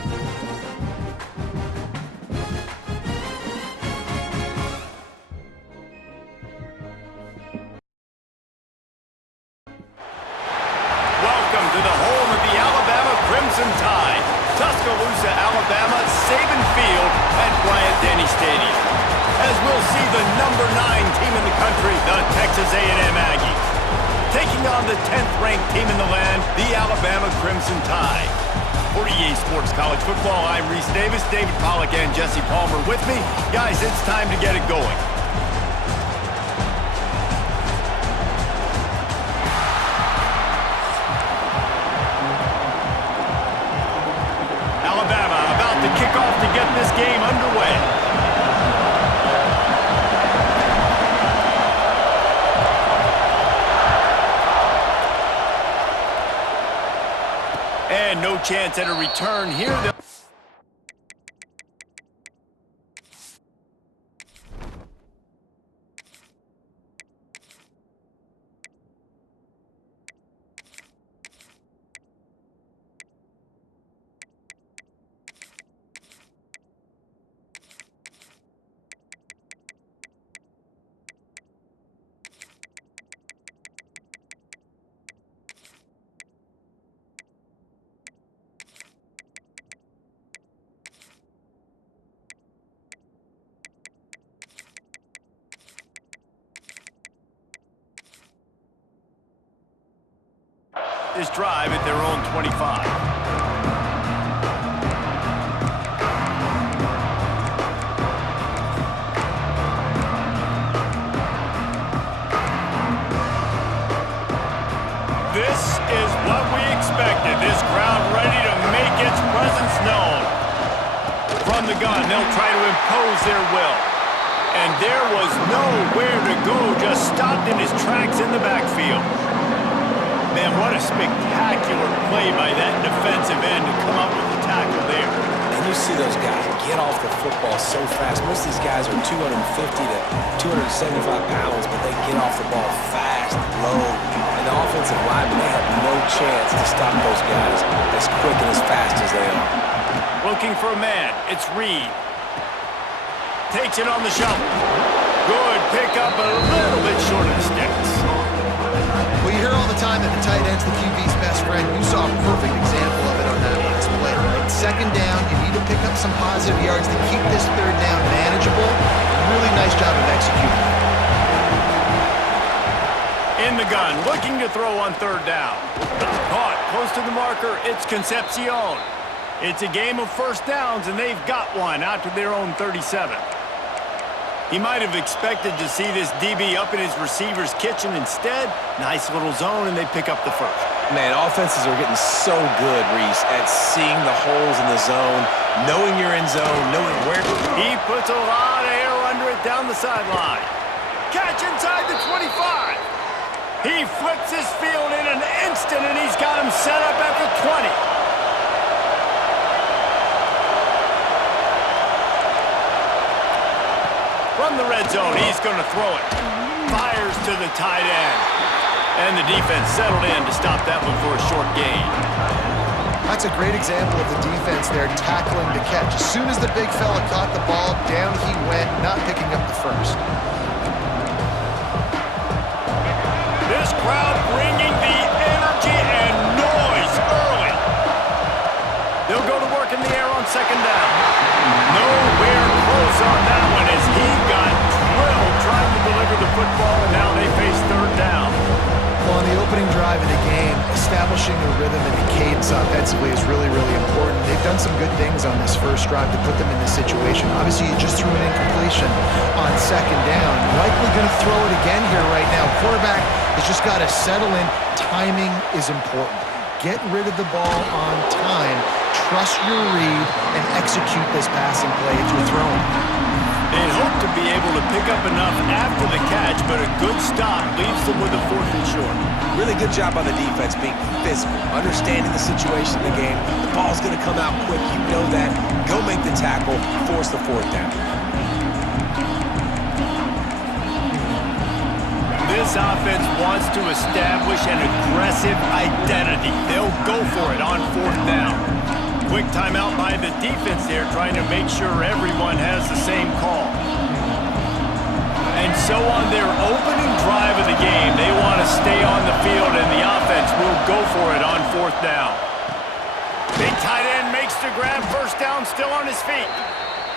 Welcome to the home of the Alabama Crimson Tide, Tuscaloosa, Alabama, Saban Field at Bryant-Denny Stadium. As we'll see the number 9 team in the country, the Texas A&M Aggies, taking on the 10th ranked team in the land, the Alabama Crimson Tide. For EA Sports College Football, I'm Reese Davis, David Pollack and Jesse Palmer with me. Guys, it's time to get it going. Alabama about to kick off to get this game underway. And no chance at a return here. This drive at their own 25. This is what we expected. This crowd ready to make its presence known. From the gun, they'll try to impose their will. And there was nowhere to go, just stopped in his tracks in the backfield. Man, what a spectacular play by that defensive end to come up with the tackle there. And you see those guys get off the football so fast. Most of these guys are 250 to 275 pounds, but they get off the ball fast, low. And the offensive linemen, they have no chance to stop those guys as quick and as fast as they are. Looking for a man. It's Reed. Takes it on the shovel. Good pickup, a little bit short of the sticks. Well, you hear all the time that the tight end's the QB's best friend. You saw a perfect example of it on that last play, right? Second down, you need to pick up some positive yards to keep this third down manageable. Really nice job of executing. In the gun, looking to throw on third down. Caught close to the marker, it's Concepcion. It's a game of first downs, and they've got one out to their own 37. He might have expected to see this DB up in his receiver's kitchen. Instead, nice little zone, and they pick up the first. Man, offenses are getting so good, Reese, at seeing the holes in the zone, knowing you're in zone, knowing where. He puts a lot of air under it down the sideline. Catch inside the 25. He flips his field in an instant, and he's got him set up at the 20. From the red zone, he's going to throw it. Fires to the tight end. And the defense settled in to stop that one for a short gain. That's a great example of the defense there tackling the catch. As soon as the big fella caught the ball, down he went, not picking up the first. This crowd bringing the energy and noise early. They'll go to work in the air on second down. Nowhere close on that one as he got drilled trying to deliver the football, and now they face third down. Well, on the opening drive of the game, establishing a rhythm and a cadence offensively is really, really important. They've done some good things on this first drive to put them in this situation. Obviously, you just threw an incompletion on second down. Likely going to throw it again here right now. Quarterback has just got to settle in. Timing is important. Get rid of the ball on time. Trust your read and execute this passing play if you're throwing. They'd hope to be able to pick up enough after the catch, but a good stop leaves them with a 4th and short. Really good job by the defense being physical, understanding the situation in the game. The ball's going to come out quick. You know that. Go make the tackle, force the 4th down. This offense wants to establish an aggressive identity. They'll go for it on 4th down. Quick timeout by the defense there, trying to make sure everyone has the same call. And so on their opening drive of the game, they want to stay on the field, and the offense will go for it on 4th down. Big tight end makes the grab, first down, still on his feet.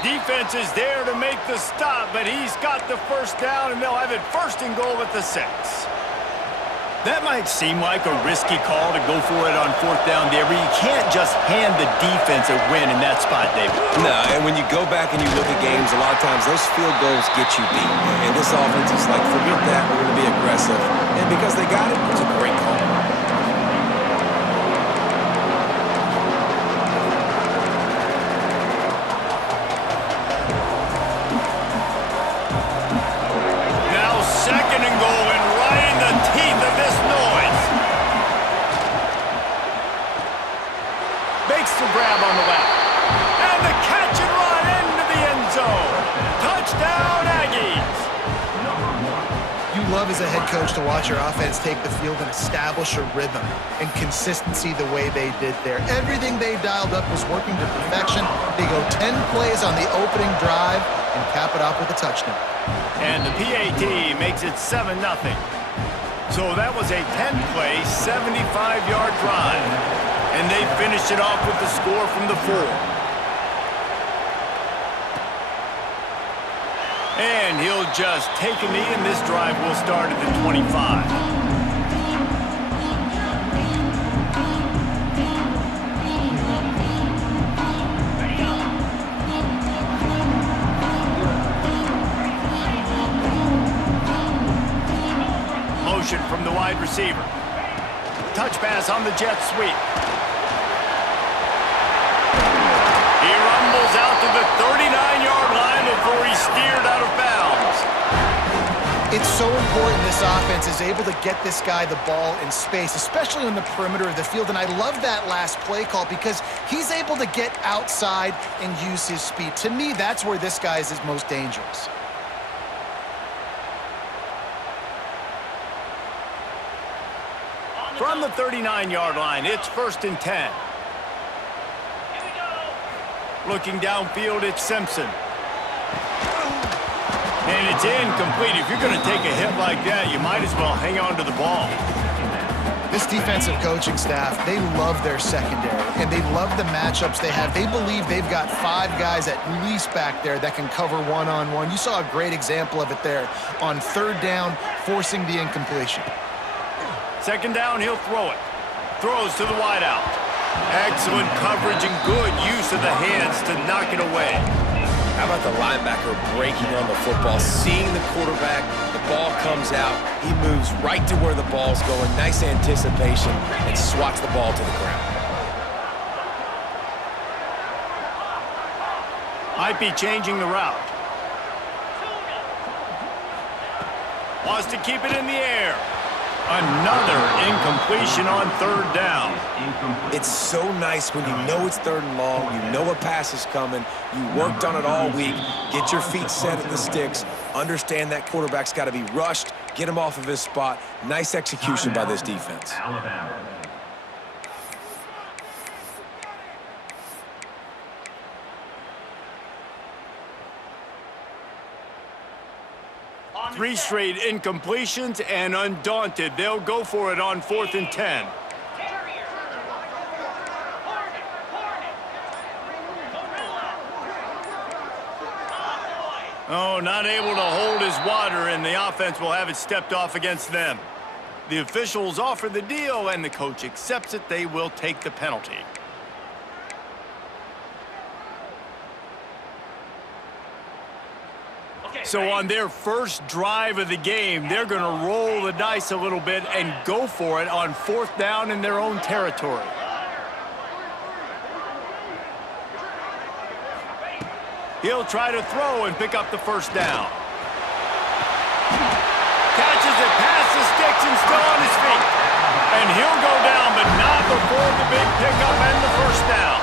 Defense is there to make the stop, but he's got the first down, and they'll have it 1st and goal at the 6. That might seem like a risky call to go for it on 4th down there, but you can't just hand the defense a win in that spot, David. No, and when you go back and you look at games, a lot of times those field goals get you beat. And this offense is like, forget that, we're going to be aggressive. And because they got it, it was a great call. Now 2nd and goal, and right in the teeth of this noise. Makes the grab on the left. And the catch and run into the end zone. Touchdown, Aggies. You love as a head coach to watch your offense take the field and establish a rhythm and consistency the way they did there. Everything they dialed up was working to perfection. They go 10 plays on the opening drive and cap it off with a touchdown. And the PAT makes it 7-0. So that was a 10-play, 75-yard drive. And they finished it off with the score from the 4. And he'll just take a knee, and this drive will start at the 25. From the wide receiver. Touch pass on the jet sweep. He rumbles out to the 39-yard line before he's steered out of bounds. It's so important this offense is able to get this guy the ball in space, especially on the perimeter of the field. And I love that last play call because he's able to get outside and use his speed. To me, that's where this guy is his most dangerous. From the 39-yard line, it's 1st and 10. Looking downfield, it's Simpson. And it's incomplete. If you're going to take a hit like that, you might as well hang on to the ball. This defensive coaching staff, they love their secondary, and they love the matchups they have. They believe they've got 5 guys at least back there that can cover one-on-one. You saw a great example of it there on 3rd down, forcing the incompletion. 2nd down, he'll throw it. Throws to the wideout. Excellent coverage and good use of the hands to knock it away. How about the linebacker breaking on the football, seeing the quarterback, the ball comes out, he moves right to where the ball's going, nice anticipation, and swats the ball to the ground. Might be changing the route. Wants to keep it in the air. Another incompletion on 3rd down. It's so nice when you know it's 3rd and long, you know a pass is coming, you worked on it all week, get your feet set at the sticks, understand that quarterback's got to be rushed, get him off of his spot. Nice execution by this defense. Alabama. 3 straight incompletions, and undaunted, they'll go for it on 4th and 10. Oh, not able to hold his water, and the offense will have it stepped off against them. The officials offer the deal, and the coach accepts it. They will take the penalty. So on their first drive of the game, they're going to roll the dice a little bit and go for it on 4th down in their own territory. He'll try to throw and pick up the first down. Catches it past the sticks and still on his feet. And he'll go down, but not before the big pickup and the first down.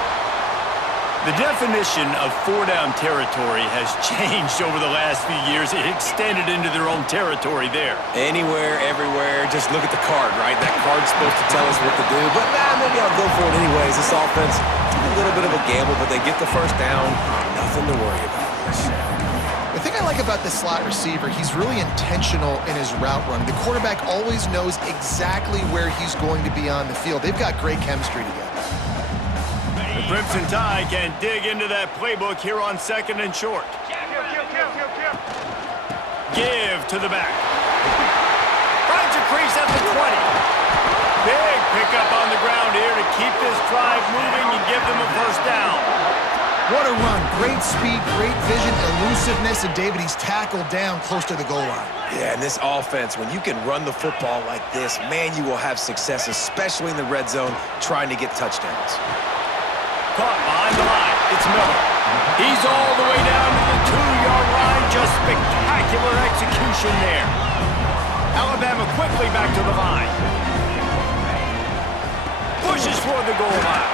The definition of four-down territory has changed over the last few years. It extended into their own territory there. Anywhere, everywhere, just look at the card, right? That card's supposed to tell us what to do, but maybe I'll go for it anyways. This offense took a little bit of a gamble, but they get the first down. Nothing to worry about. The thing I like about the slot receiver, he's really intentional in his route run. The quarterback always knows exactly where he's going to be on the field. They've got great chemistry together. The Crimson Tide can dig into that playbook here on 2nd and short. Give to the back. Finds a crease at the 20. Big pickup on the ground here to keep this drive moving and give them a first down. What a run. Great speed, great vision, elusiveness, and David, he's tackled down close to the goal line. Yeah, and this offense, when you can run the football like this, man, you will have success, especially in the red zone, trying to get touchdowns. Caught behind the line. It's Miller. He's all the way down to the 2-yard line. Just spectacular execution there. Alabama quickly back to the line. Pushes for the goal line.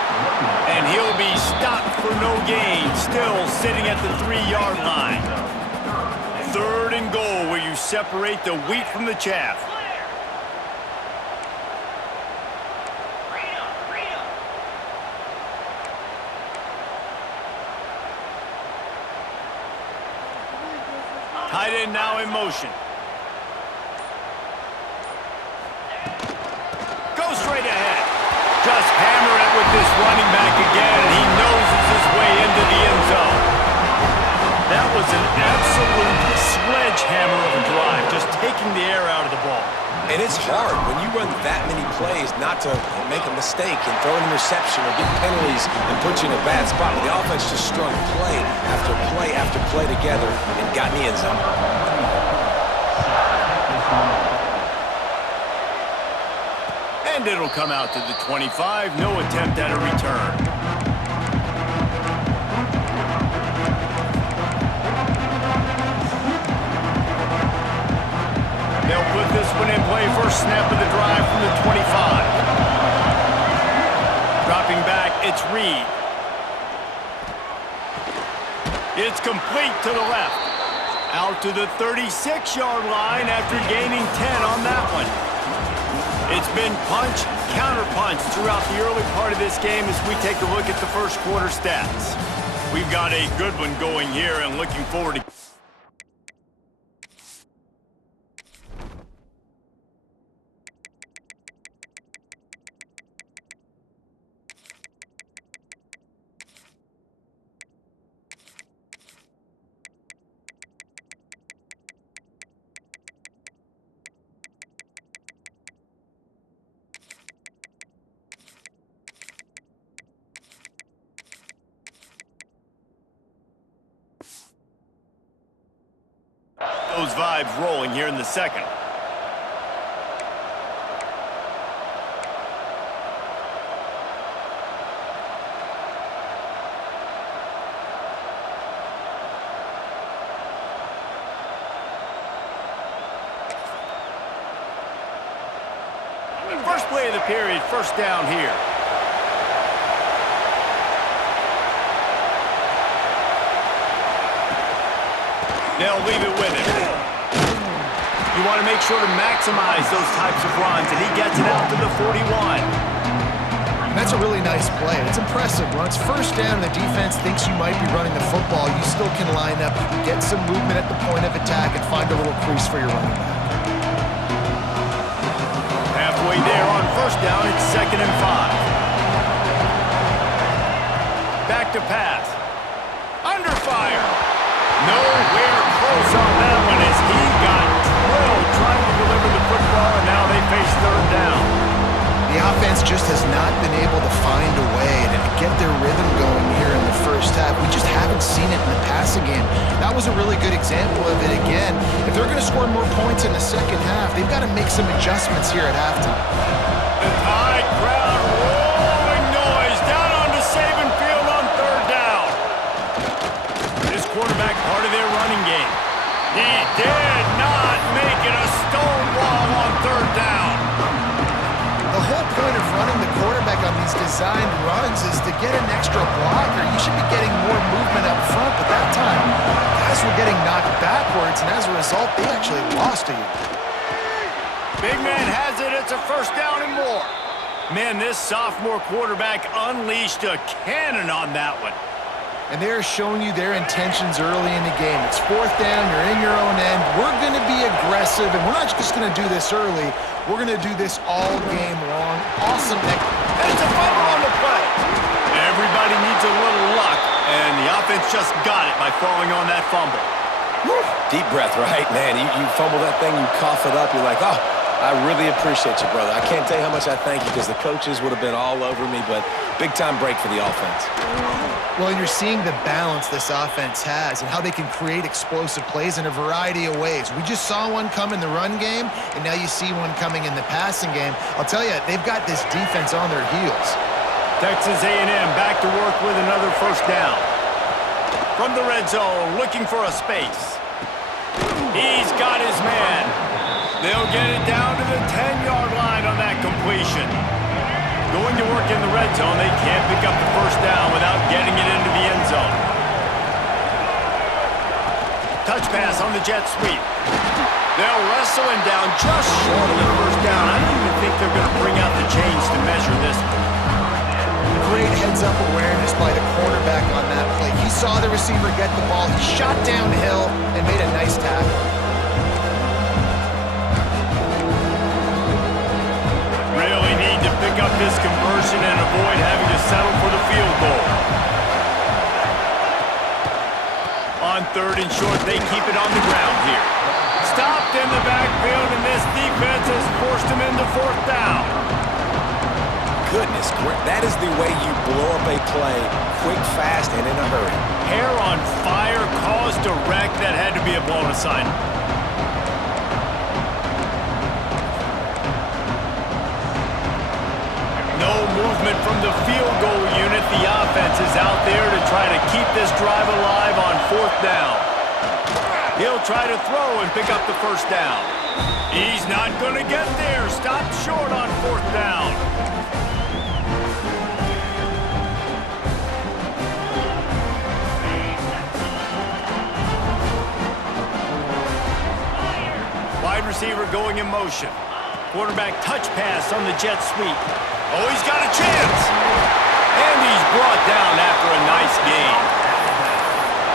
And he'll be stopped for no gain. Still sitting at the 3-yard line. 3rd and goal where you separate the wheat from the chaff. Tight end now in motion. Go straight ahead. Just hammer it with this running back again, and he noses his way into the end zone. That was an absolute sledgehammer of a drive, just taking the air out of the ball. And it's hard when you run that many plays not to make a mistake and throw an interception or get penalties and put you in a bad spot. But the offense just strung play after play after play together and got in the end zone. And it'll come out to the 25. No attempt at a return. They'll put this one in play. First snap of the drive from the 25. Dropping back, it's Reed. It's complete to the left. Out to the 36-yard line after gaining 10 on that one. It's been punch, counter-punch throughout the early part of this game as we take a look at the first quarter stats. We've got a good one going here and looking forward to... those vibes rolling here in the second. First play of the period, first down here. They'll leave it with him. You want to make sure to maximize those types of runs, and he gets it out to the 41. And that's a really nice play. It's impressive. When it's first down, the defense thinks you might be running the football. You still can line up, you can get some movement at the point of attack, and find a little crease for your running back. Halfway there on first down, it's 2nd and 5. Back to pass. Under fire. Nowhere close on that one as he got drilled trying to deliver the football, and now they face 3rd down. The offense just has not been able to find a way to get their rhythm going here in the first half. We just haven't seen it in the passing game. That was a really good example of it again. If they're going to score more points in the second half, they've got to make some adjustments here at halftime. The Tide crowd rolling noise down onto Saban Field on 3rd down. This quarterback part of their running game. He did not make it a stone wall on 3rd down. The whole point of running the quarterback on these designed runs is to get an extra blocker. You should be getting result, they actually lost a yard. Big man has it. It's a first down and more. Man, this sophomore quarterback unleashed a cannon on that one. And they're showing you their intentions early in the game. It's fourth down, you're in your own end. We're going to be aggressive, and we're not just going to do this early. We're going to do this all game long. Awesome. And it's a fumble on the play. Everybody needs a little luck, and the offense just got it by falling on that fumble. Woo. Deep breath, right? Man, you fumble that thing, you cough it up, you're like, oh, I really appreciate you, brother. I can't tell you how much I thank you because the coaches would have been all over me, but big-time break for the offense. Well, and you're seeing the balance this offense has and how they can create explosive plays in a variety of ways. We just saw one come in the run game, and now you see one coming in the passing game. I'll tell you, they've got this defense on their heels. Texas A&M back to work with another first down. From the red zone, looking for a space. He's got his man. They'll get it down to the 10-yard line on that completion. Going to work in the red zone, they can't pick up the first down without getting it into the end zone. Touch pass on the jet sweep. They'll wrestle him down just short of the first down. I don't even think they're going to bring out the chains to measure this one. Great heads-up awareness by the quarterback on that play. He saw the receiver get the ball. He shot downhill and made a nice tackle. Really need to pick up this conversion and avoid having to settle for the field goal. On third and short, they keep it on the ground here. Stopped in the backfield, and this defense has forced him into fourth down. Goodness, that is the way you blow up a play quick, fast, and in a hurry. Hair on fire caused a wreck that had to be a blown assignment. No movement from the field goal unit. The offense is out there to try to keep this drive alive on fourth down. He'll try to throw and pick up the first down. He's not going to get there. Stopped short on fourth down. Wide receiver going in motion. Quarterback touch pass on the jet sweep. Oh, he's got a chance. And he's brought down after a nice gain.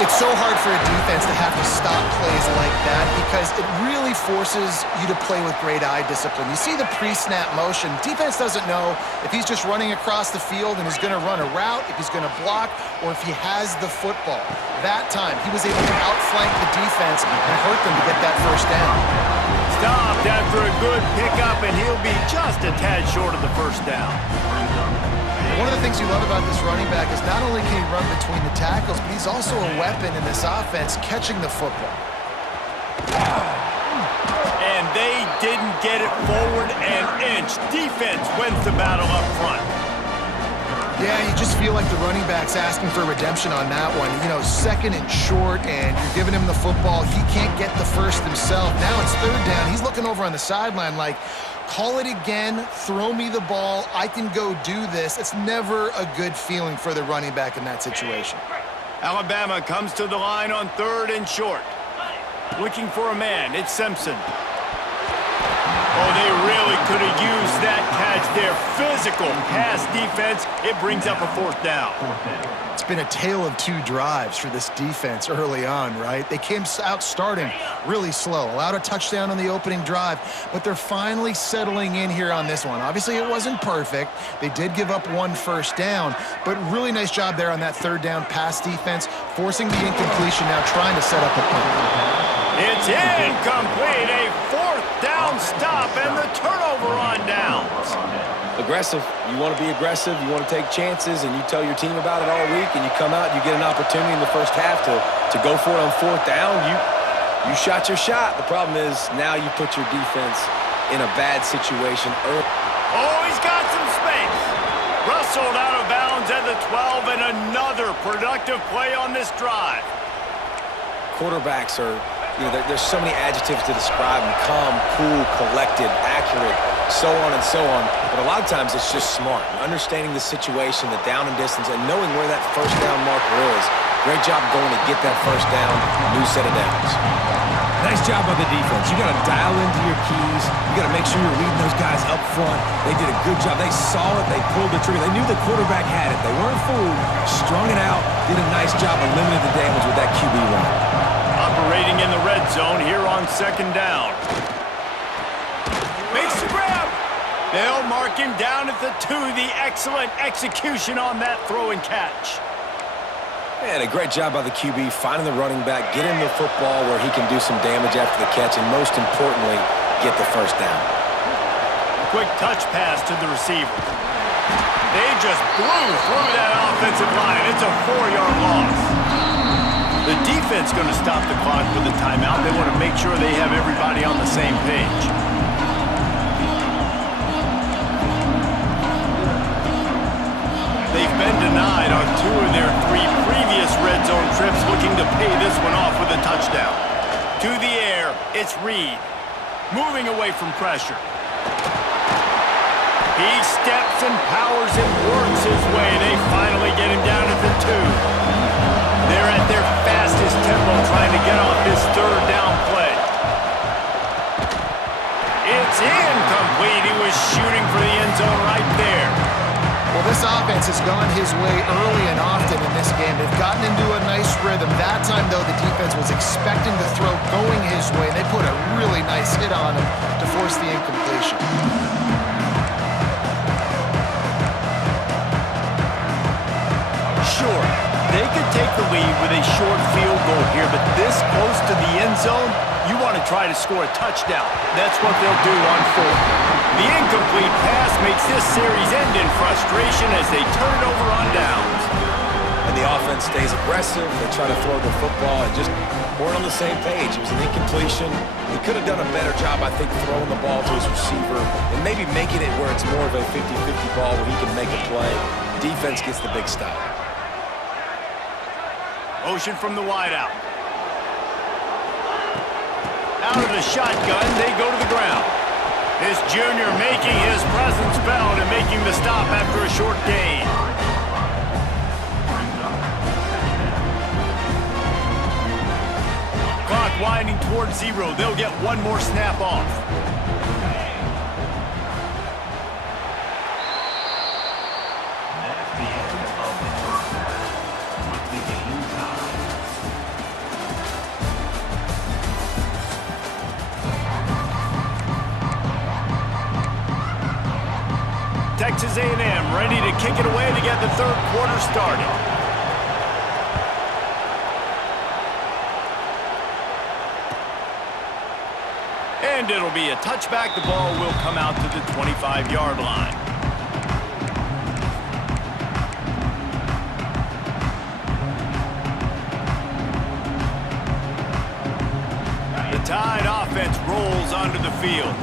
It's so hard for a defense to have to stop plays like that because it really forces you to play with great eye discipline. You see the pre-snap motion. Defense doesn't know if he's just running across the field and is going to run a route, if he's going to block, or if he has the football. That time, he was able to outflank the defense and hurt them to get that first down. Stopped after a good pickup, and he'll be just a tad short of the first down. One of the things you love about this running back is not only can he run between the tackles, but he's also a weapon in this offense catching the football. And they didn't get it forward an inch. Defense wins the battle up front. Yeah, you just feel like the running back's asking for redemption on that one. You know, second and short, and you're giving him the football. He can't get the first himself. Now it's third down. He's looking over on the sideline like, call it again, throw me the ball, I can go do this. It's never a good feeling for the running back in that situation. Alabama comes to the line on third and short. Looking for a man, it's Simpson. Oh, they really could have used that catch there. Physical pass defense. It brings up a fourth down. It's been a tale of two drives for this defense early on, right? They came out starting really slow, allowed a touchdown on the opening drive, but they're finally settling in here on this one. Obviously, it wasn't perfect. They did give up one first down, but really nice job there on that third down pass defense, forcing the incompletion, now trying to set up a punt. It's incomplete. A fourth down stop and the turnover on downs. Aggressive. You want to be aggressive. You want to take chances, and you tell your team about it all week, and you come out and you get an opportunity in the first half to go for it on fourth down. You shot your shot. The problem is now you put your defense in a bad situation early. Oh, he's got some space. Rustled out of bounds at the 12, and another productive play on this drive. Quarterbacks are, there's so many adjectives to describe them: calm, cool, collected, accurate, so on and so on. But a lot of times it's just smart, understanding the situation, the down and distance, and knowing where that first down marker is. Great job going to get that first down, new set of downs. Nice job by the defense. You got to dial into your keys. You got to make sure you're leading those guys up front. They did a good job. They saw it. They pulled the trigger. They knew the quarterback had it. They weren't fooled. Strung it out. Did a nice job of limiting the damage with that QB run. Operating in the red zone here on second down. Makes the grab. They'll mark him down at the 2. The excellent execution on that throw and catch. And a great job by the QB finding the running back, getting the football where he can do some damage after the catch, and most importantly, get the first down. Quick touch pass to the receiver. They just blew through that offensive line. It's a 4-yard loss. The defense going to stop the clock with a timeout. They want to make sure they have everybody on the same page. They've been denied on 2 of their 3 previous red zone trips, looking to pay this one off with a touchdown. To the air, it's Reed. Moving away from pressure. He steps and powers and works his way. They finally get him down at the 2. They're at their fastest tempo trying to get off this third down play. It's incomplete. He was shooting for the end zone right there. Well, this offense has gone his way early and often in this game. They've gotten into a nice rhythm. That time, though, the defense was expecting the throw going his way. They put a really nice hit on him to force the incompletion. Sure, they could take the lead with a short field goal here, but this close to the end zone, you want to try to score a touchdown. That's what they'll do on 4th. The incomplete pass makes this series end in frustration as they turn it over on downs. And the offense stays aggressive. They try to throw the football and just weren't on the same page. It was an incompletion. He could have done a better job, I think, throwing the ball to his receiver and maybe making it where it's more of a 50-50 ball where he can make a play. Defense gets the big stop. Motion from the wideout. Out of the shotgun, they go to the ground. This junior making his presence felt and making the stop after a short gain. Clock winding towards 0. They'll get one more snap off. Texas A&M ready to kick it away to get the third quarter started. And it'll be a touchback. The ball will come out to the 25-yard line. The Tide offense rolls onto the field.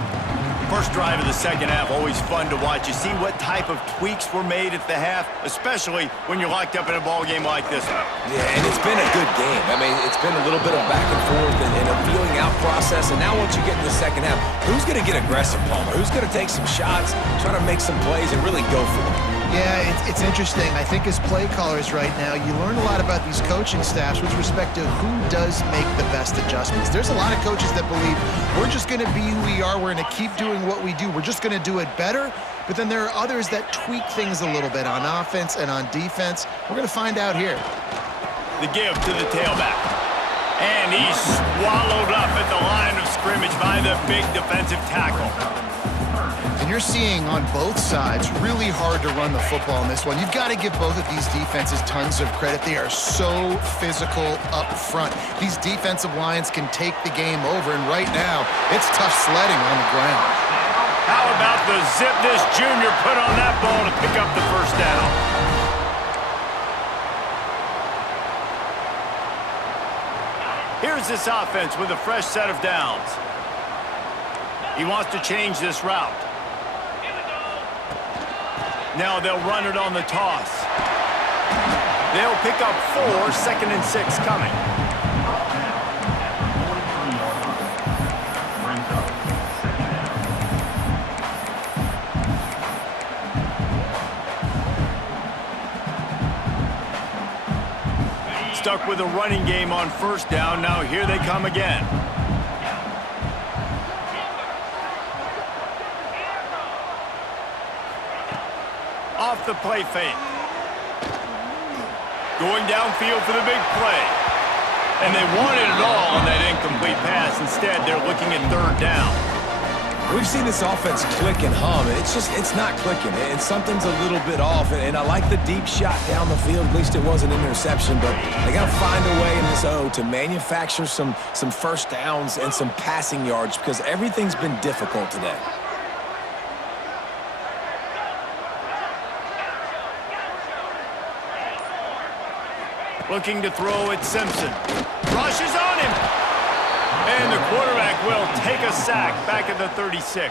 First drive of the second half, always fun to watch. You see what type of tweaks were made at the half, especially when you're locked up in a ball game like this one. Yeah, and it's been a good game. I mean, it's been a little bit of back and forth and a feeling out process. And now once you get in the second half, who's going to get aggressive, Palmer? Who's going to take some shots, try to make some plays, and really go for it? Yeah, it's interesting. I think as play callers right now, you learn a lot about these coaching staffs with respect to who does make the best adjustments. There's a lot of coaches that believe we're just going to be who we are. We're going to keep doing what we do. We're just going to do it better. But then there are others that tweak things a little bit on offense and on defense. We're going to find out here. The give to the tailback. And he's swallowed up at the line of scrimmage by the big defensive tackle. And you're seeing on both sides really hard to run the football in this one. You've got to give both of these defenses tons of credit. They are so physical up front. These defensive lines can take the game over, and right now, it's tough sledding on the ground. How about the zip this junior put on that ball to pick up the first down? Here's this offense with a fresh set of downs. He wants to change this route. Now they'll run it on the toss. They'll pick up 4, 2nd and 6 coming. Stuck with a running game on first down. Now here they come again. the play fake. Going downfield for the big play. And they wanted it all on that incomplete pass. Instead, they're looking at third down. We've seen this offense click and hum. It's not clicking, and something's a little bit off. And I like the deep shot down the field. At least it was an interception, but they got to find a way in this to manufacture some first downs and some passing yards because everything's been difficult today. Looking to throw at Simpson. Rushes on him. And the quarterback will take a sack back at the 36.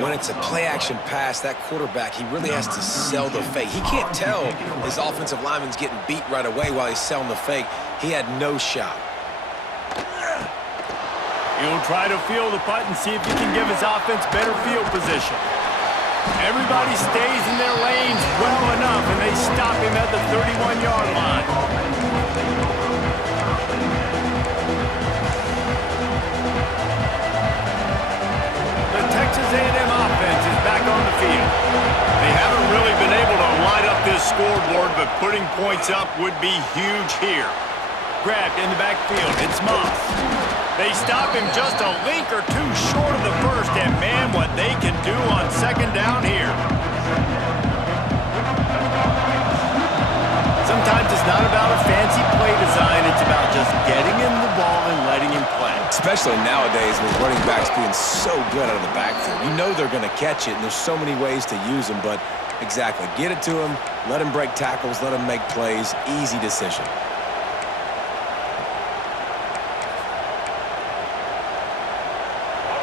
When it's a play-action pass, that quarterback, he really has to sell the fake. He can't tell his offensive lineman's getting beat right away while he's selling the fake. He had no shot. He'll try to field the punt and see if he can give his offense better field position. Everybody stays in their lanes well enough, and they stop him at the 31-yard line. The Texas A&M offense is back on the field. They haven't really been able to light up this scoreboard, but putting points up would be huge here. Grabbed in the backfield, it's Moss. They stop him just a link or two short of the first, and man, what they can do on second down here. Sometimes it's not about a fancy play design, it's about just getting him the ball and letting him play. Especially nowadays with running backs being so good out of the backfield. You know they're going to catch it, and there's so many ways to use them, but exactly, get it to him, let him break tackles, let him make plays, easy decision.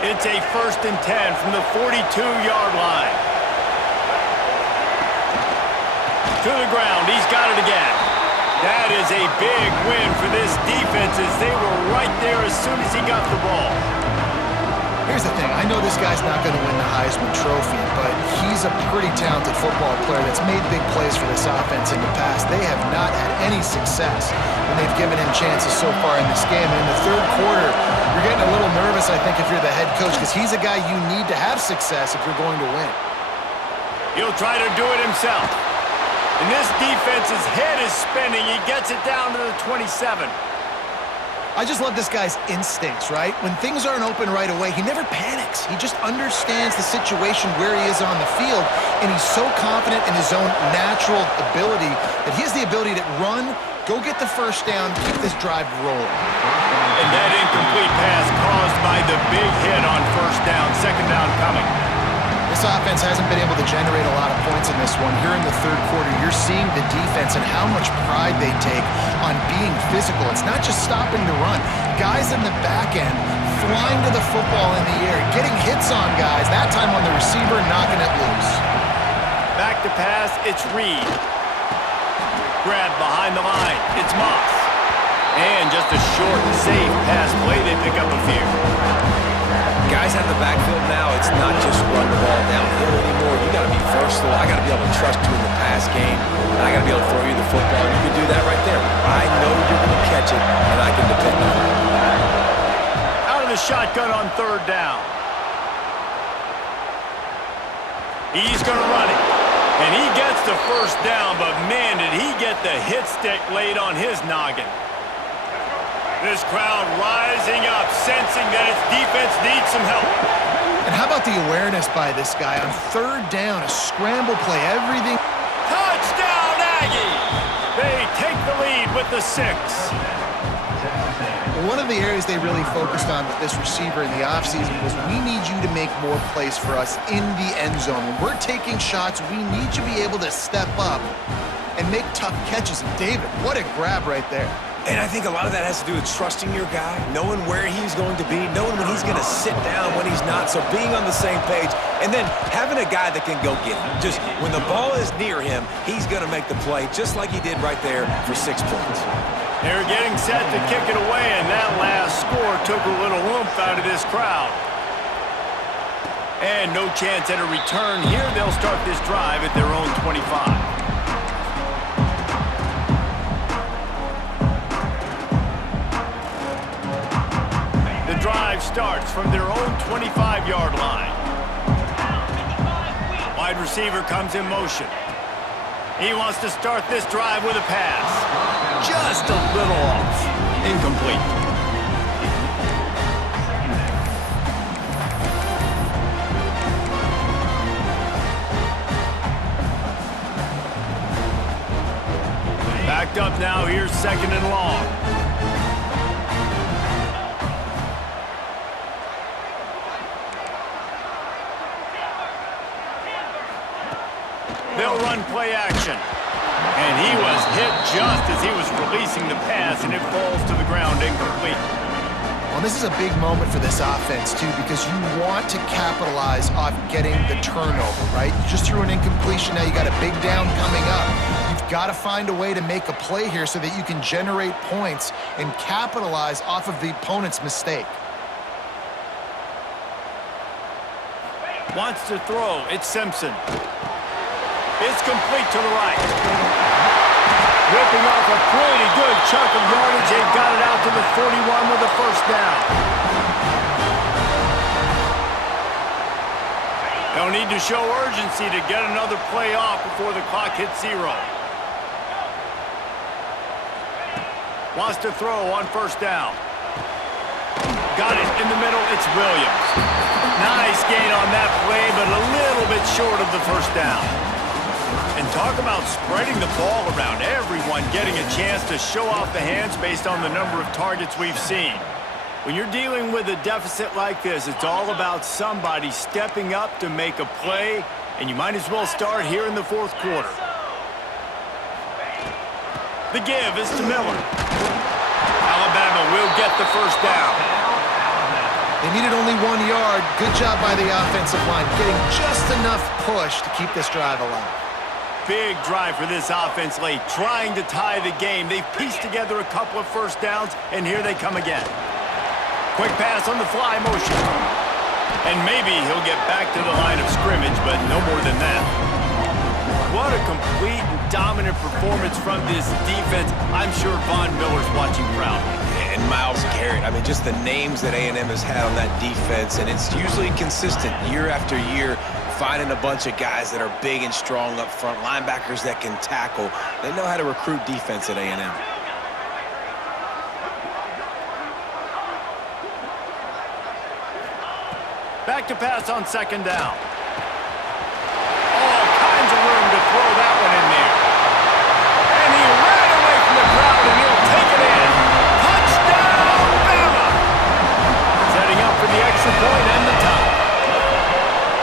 It's a 1st and 10 from the 42-yard line. To the ground, he's got it again. That is a big win for this defense as they were right there as soon as he got the ball. Here's the thing. I know this guy's not going to win the Heisman Trophy, but he's a pretty talented football player that's made big plays for this offense in the past. They have not had any success when they've given him chances so far in this game. And in the third quarter, you're getting a little nervous, I think, if you're the head coach, because he's a guy you need to have success if you're going to win. He'll try to do it himself. And this defense's head is spinning. He gets it down to the 27. I just love this guy's instincts, right? When things aren't open right away, he never panics. He just understands the situation where he is on the field, and he's so confident in his own natural ability that he has the ability to run, go get the first down, keep this drive rolling. And that incomplete pass caused by the big hit on first down, second down coming. This offense hasn't been able to generate a lot of points in this one. Here in the third quarter, you're seeing the defense and how much pride they take on being physical. It's not just stopping the run. Guys in the back end flying to the football in the air, getting hits on guys, that time on the receiver, knocking it loose. Back to pass, it's Reed. Grab behind the line, it's Moss. And just a short and safe pass play, they pick up a few. Guys out of the backfield now, it's not just run the ball downhill anymore. You got to be versatile. I got to be able to trust you in the pass game, and I got to be able to throw you the football. You can do that right there. I know you're going to catch it, and I can depend on it. Out of the shotgun on third down. He's going to run it, and he gets the first down, but man, did he get the hit stick laid on his noggin. This crowd rising up, sensing that its defense needs some help. And how about the awareness by this guy on third down, a scramble play, everything. Touchdown, Aggies! They take the lead with the 6. One of the areas they really focused on with this receiver in the offseason was we need you to make more plays for us in the end zone. When we're taking shots, we need you to be able to step up and make tough catches. And David, what a grab right there. And I think a lot of that has to do with trusting your guy, knowing where he's going to be, knowing when he's going to sit down, when he's not, so being on the same page, and then having a guy that can go get him. Just when the ball is near him, he's going to make the play, just like he did right there for 6 points. They're getting set to kick it away, and that last score took a little oomph out of this crowd. And no chance at a return here. They'll start this drive at their own 25. Drive starts from their own 25-yard line. wide receiver comes in motion. He wants to start this drive with a pass. Just a little off. Incomplete. Backed up now, here's 2nd and long. They'll run play action. And he was hit just as he was releasing the pass, and it falls to the ground incomplete. Well, this is a big moment for this offense, too, because you want to capitalize off getting the turnover, right? You just threw an incompletion. Now you got a big down coming up. You've got to find a way to make a play here so that you can generate points and capitalize off of the opponent's mistake. Wants to throw. It's Simpson. It's complete to the right. Ripping off a pretty good chunk of yardage. They got it out to the 41 with a first down. They'll need to show urgency to get another play off before the clock hits 0. Wants to throw on first down. Got it in the middle. It's Williams. Nice gain on that play, but a little bit short of the first down. And talk about spreading the ball around, everyone getting a chance to show off the hands based on the number of targets we've seen. When you're dealing with a deficit like this, it's all about somebody stepping up to make a play, and you might as well start here in the 4th quarter. The give is to Miller. Alabama will get the first down. They needed only 1 yard. Good job by the offensive line, getting just enough push to keep this drive alive. Big drive for this offense late, trying to tie the game. They've pieced together a couple of first downs, and here they come again. Quick pass on the fly motion. And maybe he'll get back to the line of scrimmage, but no more than that. What a complete and dominant performance from this defense. I'm sure Von Miller's watching proudly. And Myles Garrett, I mean, just the names that A&M has had on that defense, and it's usually consistent year after year, finding a bunch of guys that are big and strong up front, linebackers that can tackle. They know how to recruit defense at A&M. Back to pass on 2nd down. All kinds of room to throw that one in there. And he ran away from the crowd, and he'll take it in. Touchdown, Bama! Setting up for the extra point and the tie.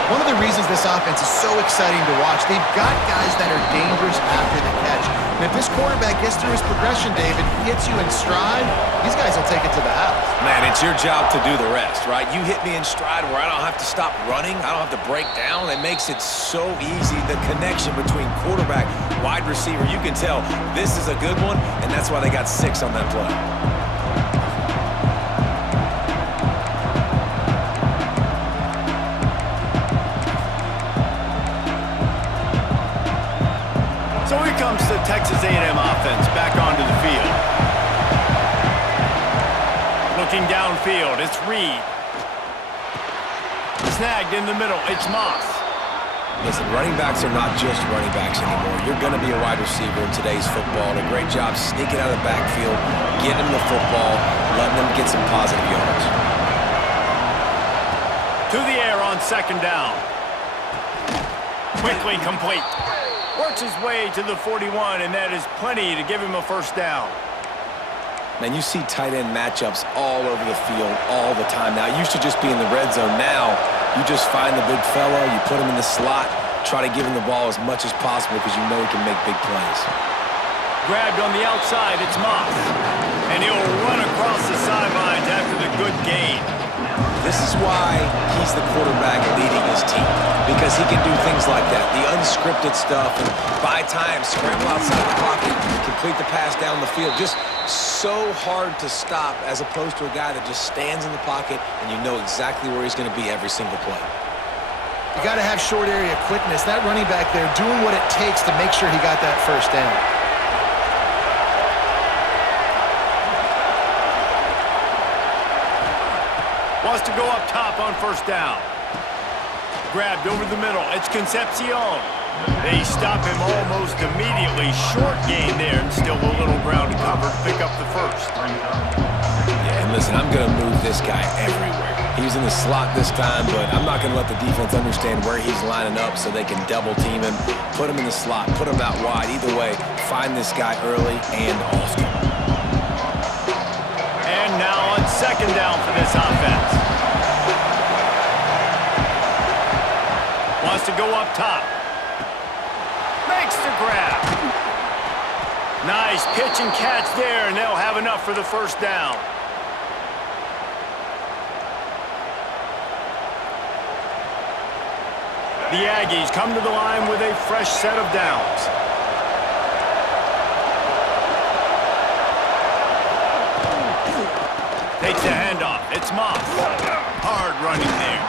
One of the reasons this offense is so exciting to watch, they've got guys that are dangerous after the catch. And if this quarterback gets through his progression, David, hits you in stride, these guys will take it to the house. Man, it's your job to do the rest, right? You hit me in stride where I don't have to stop running. I don't have to break down. It makes it so easy, the connection between quarterback, wide receiver. You can tell this is a good one, and that's why they got 6 on that play. So here comes the Texas A&M offense back onto the field. Looking downfield, it's Reed. Snagged in the middle, it's Moss. Listen, running backs are not just running backs anymore. You're going to be a wide receiver in today's football. And a great job sneaking out of the backfield, getting them the football, letting them get some positive yards. To the air on 2nd down. Quickly complete. Works his way to the 41, and that is plenty to give him a first down. Man, you see tight end matchups all over the field all the time now. It used to just be in the red zone. Now, you just find the big fella, you put him in the slot, try to give him the ball as much as possible because you know he can make big plays. Grabbed on the outside, it's Moss. And he'll run across the sidelines after the good gain. This is why he's the quarterback leading his team, because he can do things like that, the unscripted stuff, and buy time, scramble outside the pocket, complete the pass down the field. Just so hard to stop as opposed to a guy that just stands in the pocket and you know exactly where he's going to be every single play. You got to have short area quickness. That running back there doing what it takes to make sure he got that first down. Wants to go up top on first down. Grabbed over the middle. It's Concepcion. They stop him almost immediately. Short gain there and still a little ground to cover to pick up the first. Yeah, and listen, I'm going to move this guy everywhere. He's in the slot this time, but I'm not going to let the defense understand where he's lining up so they can double team him, put him in the slot, put him out wide. Either way, find this guy early and often. And now on second down for this offense. Wants to go up top. Makes the grab. Nice pitch and catch there, and they'll have enough for the first down. The Aggies come to the line with a fresh set of downs. Takes the handoff. It's Moss. Hard running there.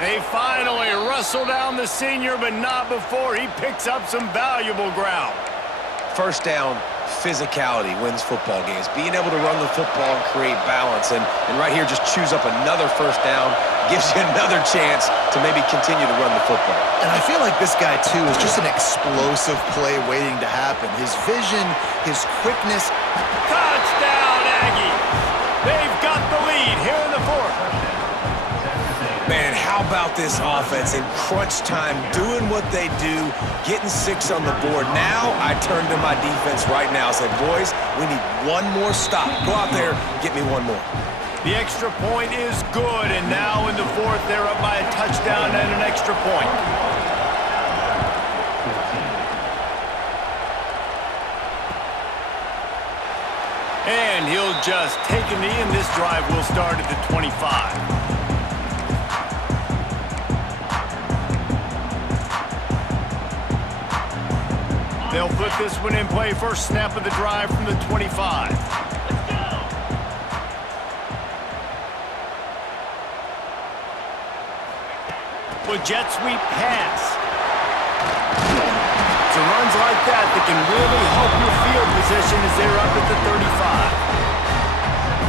They finally wrestle down the senior, but not before he picks up some valuable ground. First down, physicality wins football games. Being able to run the football and create balance. And right here, just choose up another first down. Gives you another chance to maybe continue to run the football. And I feel like this guy, too, is just an explosive play waiting to happen. His vision, his quickness. Touchdown, Aggies! They've got the lead here in the fourth. Man, how about this offense in crunch time, doing what they do, getting 6 on the board. Now I turn to my defense right now and say, boys, we need one more stop. Go out there, get me one more. The extra point is good, and now in the fourth, they're up by a touchdown and an extra point. And he'll just take a knee, and this drive will start at the 25. They'll put this one in play. First snap of the drive from the 25. With jet sweep pass. It's runs like that can really help your field position as they're up at the 35.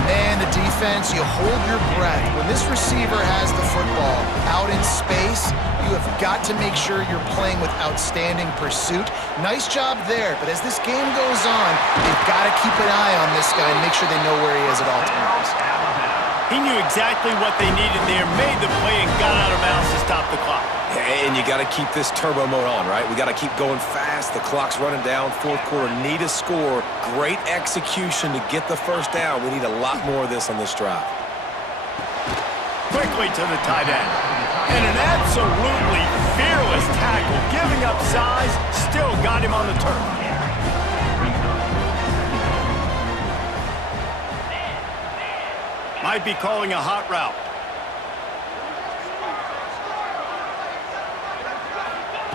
Man, the defense, you hold your breath. When this receiver has the football out in space, you have got to make sure you're playing with outstanding pursuit. Nice job there, but as this game goes on, they've got to keep an eye on this guy and make sure they know where he is at all times. He knew exactly what they needed there, made the play, and got out of bounds to stop the clock. And you got to keep this turbo mode on, right? We got to keep going fast. The clock's running down. Fourth quarter, need a score. Great execution to get the first down. We need a lot more of this on this drive. Quickly to the tight end. And an absolutely fearless tackle. Giving up size, still got him on the turf. Might be calling a hot route.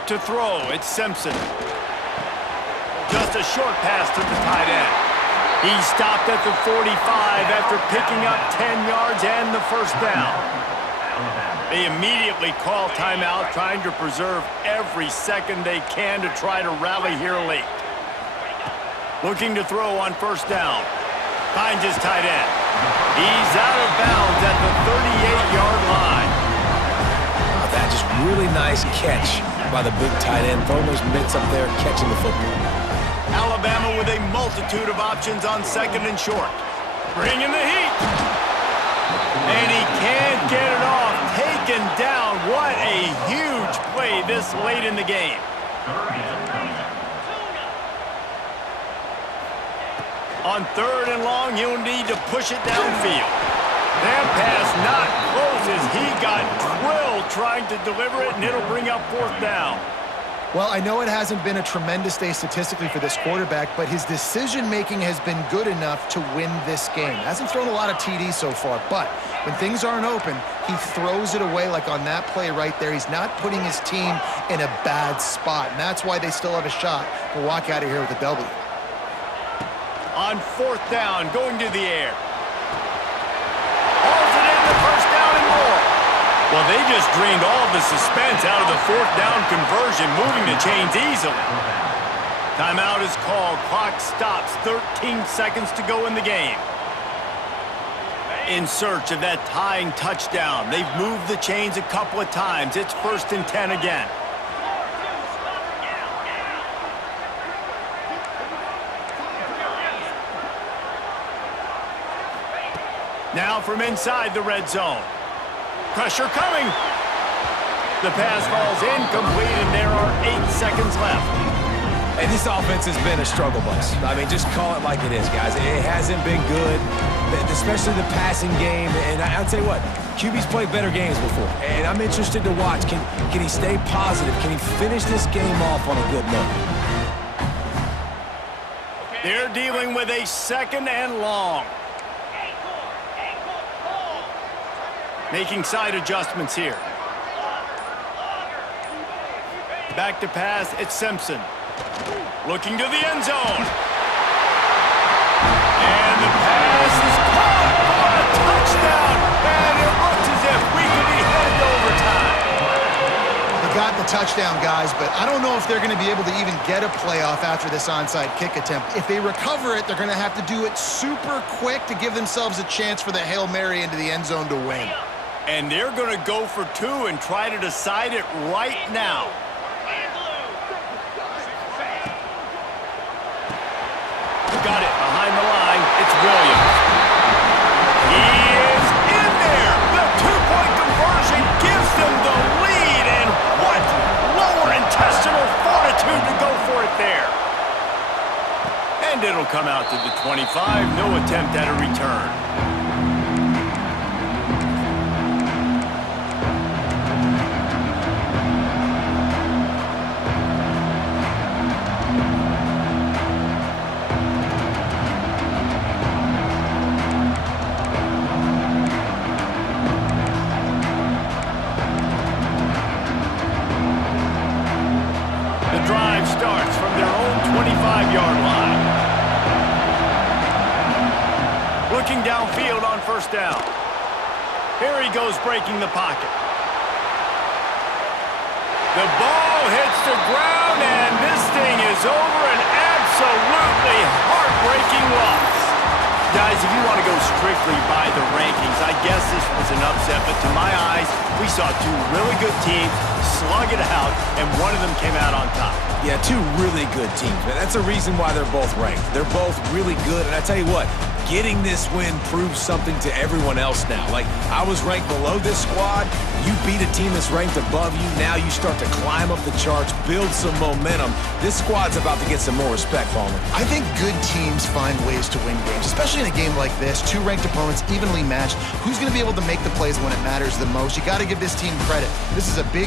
To throw, it's Simpson. Just a short pass to the tight end. He stopped at the 45 after picking up 10 yards and the first down. They immediately call timeout, trying to preserve every second they can to try to rally here late. Looking to throw on first down. Finds his tight end. He's out of bounds at the 38-yard line. Oh, that just really nice catch by the big tight end. Throwing those mitts up there, catching the football. Alabama with a multitude of options on second and short. Bringing the heat. And he can't get it off. Taken down. What a huge play this late in the game. On third and long, he'll need to push it downfield. That pass not closes. He got drilled trying to deliver it, and it'll bring up fourth down. Well, I know it hasn't been a tremendous day statistically for this quarterback, but his decision-making has been good enough to win this game. Hasn't thrown a lot of TDs so far, but when things aren't open, he throws it away like on that play right there. He's not putting his team in a bad spot, and that's why they still have a shot to walk out of here with a W. On fourth down, going to the air. Hauls it in, the first down and more. Well, they just drained all the suspense out of the fourth down conversion, moving the chains easily. Timeout is called. Clock stops. 13 seconds to go in the game. in search of that tying touchdown. They've moved the chains a couple of times. It's 1st and 10 again. Now from inside the red zone. Pressure coming. The pass falls incomplete, and there are 8 seconds left. Hey, this offense has been a struggle bus. I mean, just call it like it is, guys. It hasn't been good, especially the passing game. And I'll tell you what, QB's played better games before. And I'm interested to watch. Can he stay positive? Can he finish this game off on a good note? They're dealing with a 2nd and long. Making side adjustments here. Back to pass, it's Simpson. Looking to the end zone. And the pass is caught for a touchdown. And it looks as if we could be headed to overtime. They got the touchdown, guys, but I don't know if they're going to be able to even get a playoff after this onside kick attempt. If they recover it, they're going to have to do it super quick to give themselves a chance for the Hail Mary into the end zone to win. And they're going to go for 2 and try to decide it right now. Got it behind the line. It's Williams. He is in there. The 2-point conversion gives them the lead. And what lower intestinal fortitude to go for it there. And it'll come out to the 25. No attempt at a return. Starts from their own 25-yard line. Looking downfield on 1st down. Here he goes breaking the pocket. The ball hits the ground, and this thing is over. An absolutely heartbreaking loss. Guys, if you want to go strictly by the rankings, I guess this was an upset, but to my eyes, we saw 2 really good teams slug it out, and one of them came out on top. Yeah, 2 really good teams, man. That's the reason why they're both ranked. They're both really good, and I tell you what, getting this win proves something to everyone else now. Like, I was ranked below this squad. You beat a team that's ranked above you. Now you start to climb up the charts, build some momentum. This squad's about to get some more respect, Palmer. I think good teams find ways to win games, especially in a game like this. 2 ranked opponents, evenly matched. Who's going to be able to make the plays when it matters the most? You got to give this team credit. This is a big